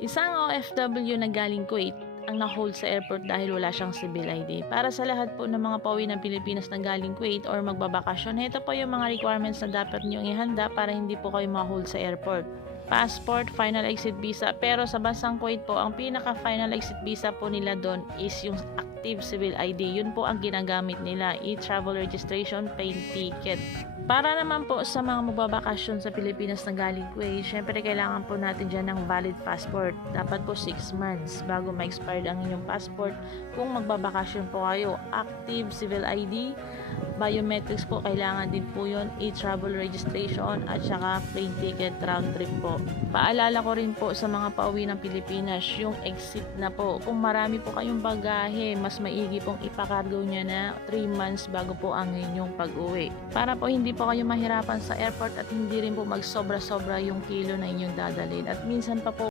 Isang OFW na galing Kuwait ang na-hold sa airport dahil wala siyang civil ID. Para sa lahat po ng mga pauwi ng Pilipinas na galing Kuwait or magbabakasyon, ito po yung mga requirements na dapat niyong ihanda para hindi po kayo ma-hold sa airport. Passport, final exit visa, pero sa bansang Kuwait po, ang pinaka-final exit visa po nila doon is yung active civil ID. Yun po ang ginagamit nila, e-travel registration, plane ticket. Para naman po sa mga magbabakasyon sa Pilipinas na galing Kuwait, syempre kailangan po natin dyan ng valid passport. Dapat po 6 months bago ma-expired ang inyong passport. Kung magbabakasyon po kayo, active civil ID, biometrics po, kailangan din po yun, e-travel registration at saka plane ticket round trip po. Paalala ko rin po sa mga pauwi ng Pilipinas, yung exit na po. Kung marami po kayong bagahe, mas maigi pong ipakargo niya na 3 months bago po ang inyong pag-uwi. Para po hindi po kayo mahirapan sa airport at hindi rin po magsobra-sobra yung kilo na inyong dadalhin. At minsan pa po